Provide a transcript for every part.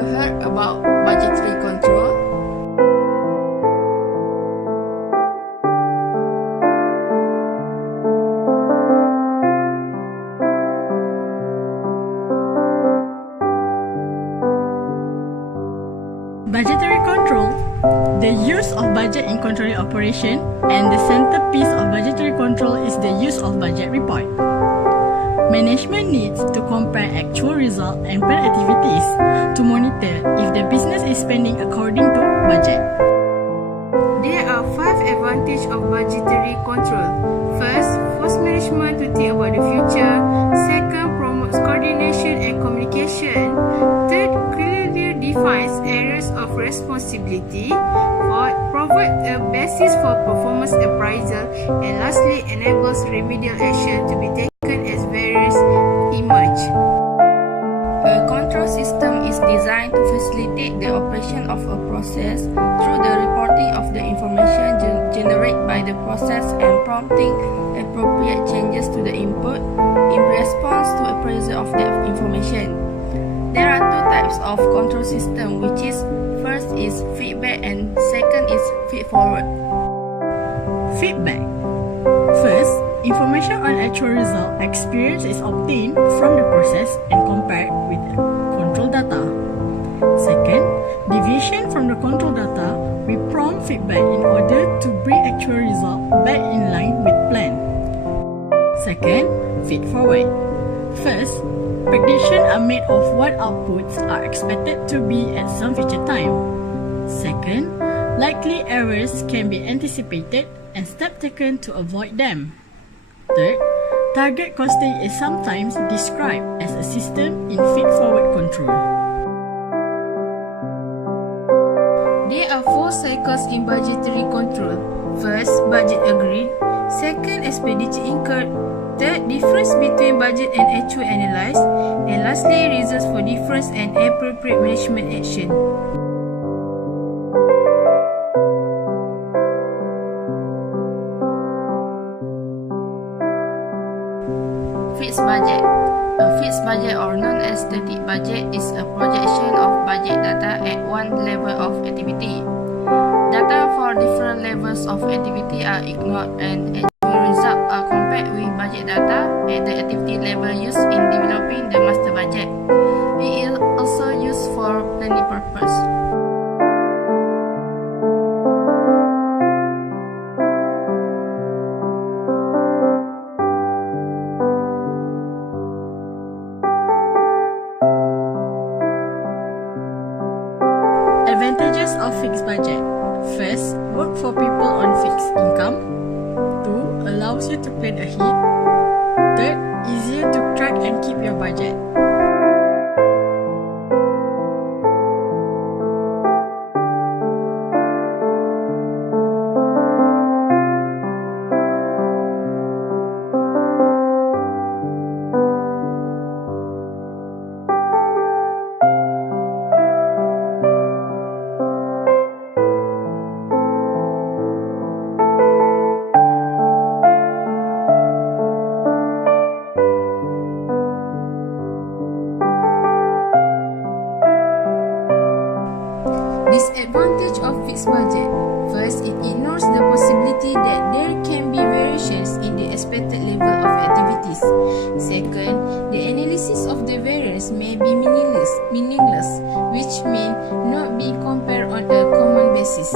ever heard about budgetary control? Budgetary control, the use of budget in controlling operation, and the centerpiece of budgetary control is the use of budget report. Management needs to compare actual results and planned activities to monitor if the business is spending according to budget. There are 5 advantages of budgetary control. First, force management to think about the future. Second, promotes coordination and communication. Third, clearly defines areas of responsibility. Fourth, provides a basis for performance appraisal. And lastly, enables remedial action to be taken as various emerge. A control system is designed to facilitate the operation of a process through the reporting of the information generated by the process and prompting appropriate changes to the input in response to appraisal of that information. There are 2 types of control system, which is first is feedback and second is feed-forward. Feedback. First, information on actual result experience is obtained from the process and compared with control data. Second, deviation from the control data will prompt feedback in order to bring actual result back in line with plan. Second, feed forward. First, predictions are made of what outputs are expected to be at some future time. Second, likely errors can be anticipated and steps taken to avoid them. Third, target costing is sometimes described as a system in feed-forward control. There are 4 cycles in budgetary control. First, budget agreed. Second, expenditure incurred. Third, difference between budget and actual analyzed. And lastly, reasons for difference and appropriate management action. Fixed budget. A fixed budget, or known as static budget, is a projection of budget data at one level of activity. Data for different levels of activity are ignored and actual results are compared with budget data at the activity level used in developing the master budget. It is also used for planning purpose. Advantages of fixed budget. First, work for people on fixed income. 2, allows you to plan ahead. Third, easier to track and keep your budget. Disadvantage of fixed budget. First, it ignores the possibility that there can be variations in the expected level of activities. Second, the analysis of the variance may be meaningless, which may not be compared on a common basis.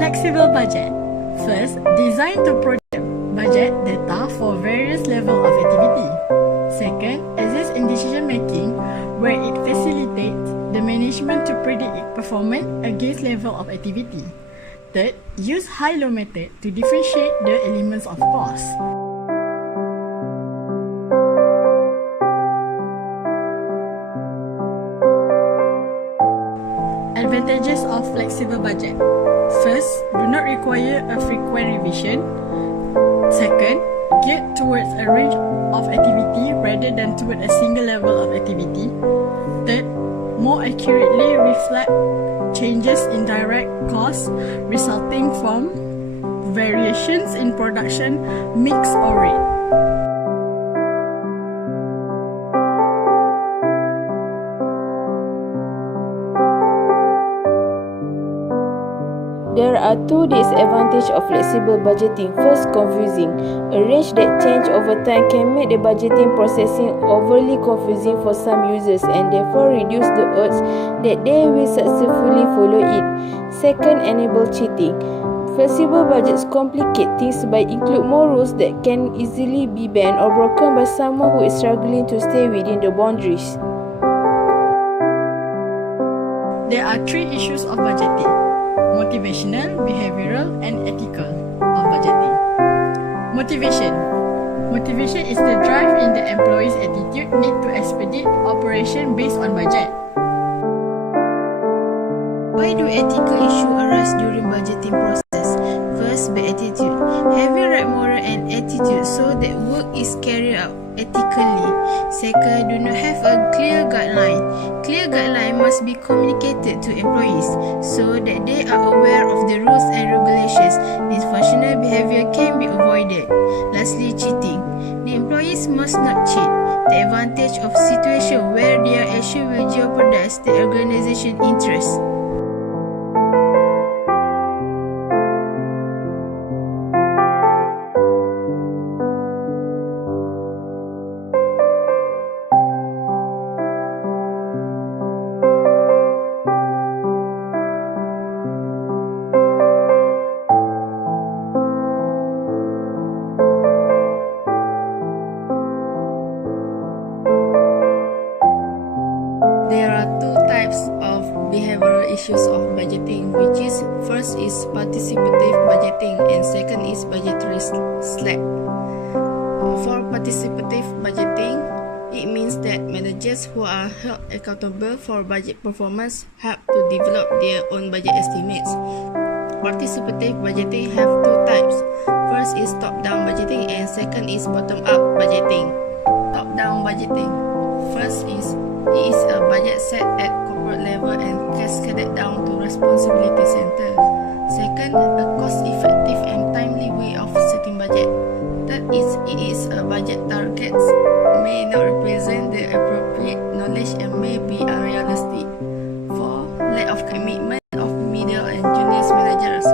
Flexible budget. First, designed to project budget data for various levels of activity. Second, assists in decision making, where it facilitates the management to predict its performance against level of activity. Third, use high-low method to differentiate the elements of cost. Advantages of flexible budget. First, do not require a frequent revision. Second, geared towards a range of activity rather than toward a single level of activity. Third, more accurately reflect changes in direct costs resulting from variations in production mix or rate. There are two disadvantages of flexible budgeting. First, confusing. A range that changes over time can make the budgeting processing overly confusing for some users and therefore reduce the odds that they will successfully follow it. Second, enable cheating. Flexible budgets complicate things by include more rules that can easily be banned or broken by someone who is struggling to stay within the boundaries. There are three issues of budgeting: motivational, behavioral, and ethical of budgeting. Motivation. Motivation is the drive in the employee's attitude need to expedite operation based on budget. Why do ethical issues arise during budgeting process? First, bad attitude. Having right moral and attitude so that work is carried out ethically. Second, do not have a clear guideline. Clear guideline must be communicated to employees so that they are aware of the rules and regulations. Dysfunctional behavior can be avoided. Lastly, cheating. The employees must not cheat. The advantage of situation where their action will jeopardize the organization interest. There are two types of behavioral issues of budgeting, which is first is participative budgeting and second is budgetary slack. For participative budgeting, it means that managers who are held accountable for budget performance have to develop their own budget estimates. Participative budgeting have two types. First is top-down budgeting and second is bottom-up budgeting. Top-down budgeting. First is it is a budget set at corporate level and cascaded down to responsibility center. Second, a cost-effective and timely way of setting budget. Third is it is a budget targets may not represent the appropriate knowledge and may be unrealistic. 4. Lack of commitment of middle and junior managers.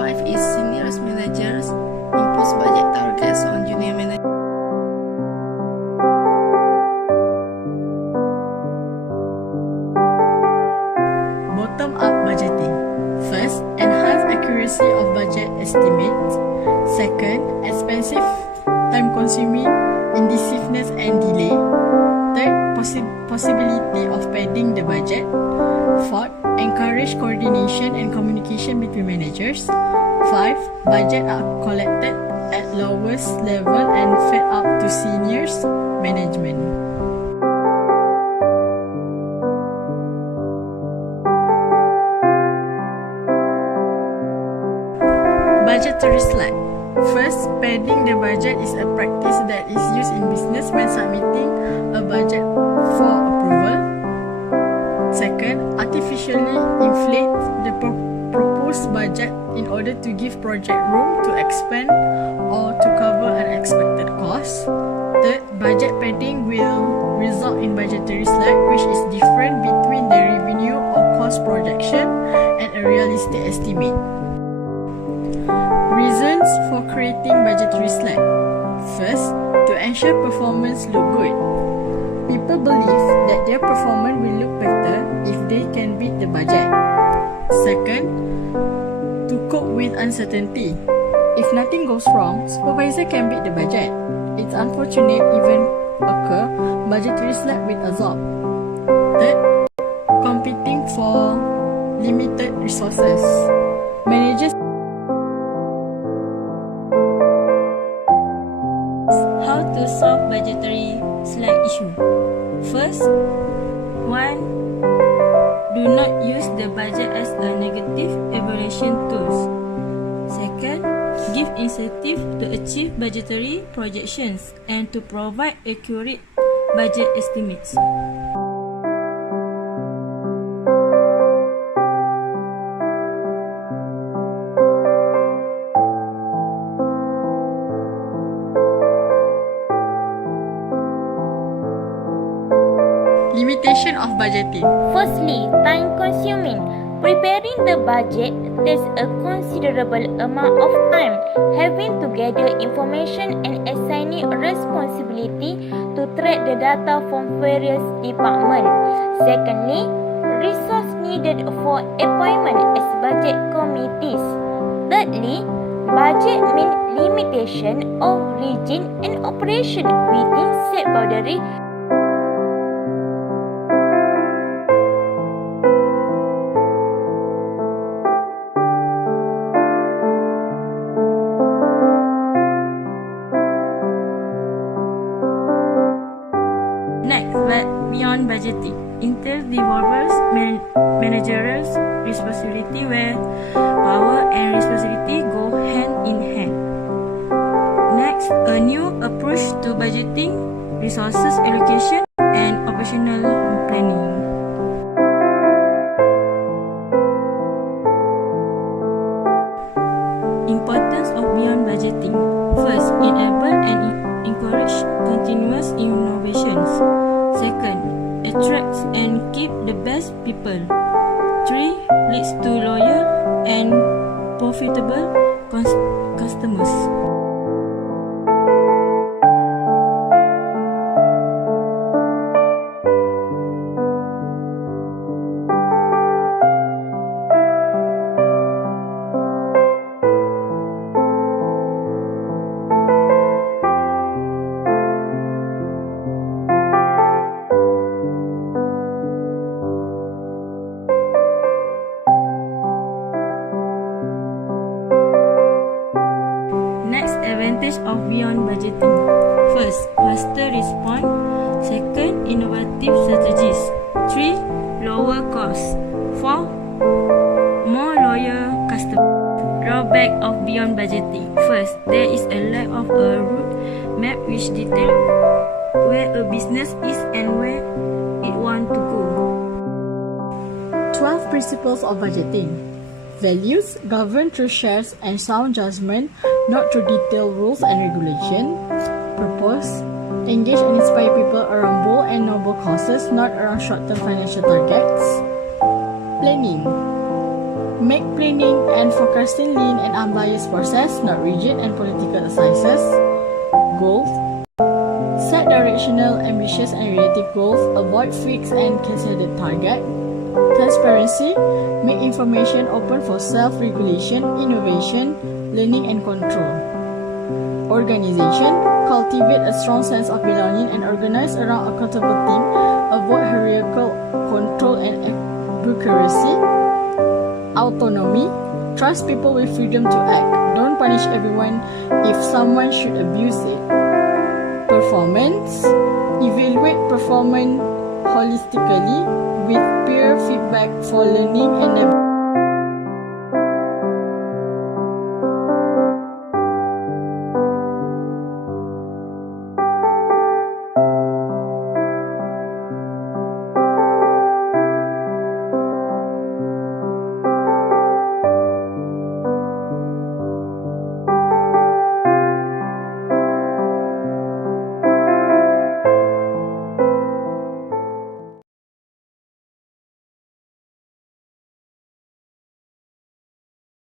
5 is senior managers impose budget targets on junior managers. Bottom-up budgeting. First, enhance accuracy of budget estimates. Second, expensive, time-consuming, indecisiveness and delay. Third, possibility of padding the budget. Fourth, encourage coordination and communication between managers. 5. Budget are collected at lowest level and fed out to seniors management. Budgetary slack. First, padding the budget is a practice that is used in business when submitting a budget for approval. Second, artificially inflate the proposed budget in order to give project room to expand or to cover unexpected costs. Third, budget padding will result in budgetary slack, which is different between the revenue or cost projection and a realistic estimate. Reasons for creating budgetary slack. First, to ensure performance look good. People believe that their performance will look better if they can beat the budget. Second, to cope with uncertainty. If nothing goes wrong, supervisor can beat the budget. It's unfortunate even occur, budgetary slack will absorb. Third, competing for limited resources. Managers. How to solve budgetary slack issue? First, 1. Do not use the budget as a negative evaluation tool. Second, give incentive to achieve budgetary projections and to provide accurate budget estimates. limitation of budgeting. Firstly, time consuming. Preparing the budget takes a considerable amount of time, having to gather information and assigning responsibility to track the data from various departments. Secondly, resource needed for appointment as budget committees. Thirdly, budget means limitation of region and operation within set boundary. Next, beyond budgeting, inter-devolvers managerial responsibility where power and responsibility go hand in hand. Next, a new approach to budgeting, resources allocation, and operational planning. Importance of beyond budgeting. First, enable and encourage continuous innovations. Second, attracts and keep the best people. 3. Leads to loyal and profitable customers. Next, advantage of beyond budgeting. First, faster response. Second, innovative strategies. 3. Lower costs. 4. More loyal customers. Drawback of beyond budgeting. First, there is a lack of a route map which details where a business is and where it wants to go. 12 principles of budgeting. Values governed through shares and sound judgment, not through detailed rules and regulation. Purpose: engage and inspire people around bold and noble causes, not around short-term financial targets. Planning: make planning and forecasting lean and unbiased process, not rigid and political exercises. Goals: set directional, ambitious and realistic goals. Avoid fixed and cancelled target. Transparency: make information open for self-regulation, innovation, learning and control. Organization: cultivate a strong sense of belonging and organize around a accountable team. Avoid hierarchical control and bureaucracy. Autonomy: trust people with freedom to act. Don't punish everyone if someone should abuse it. Performance: evaluate performance holistically with peer feedback for learning and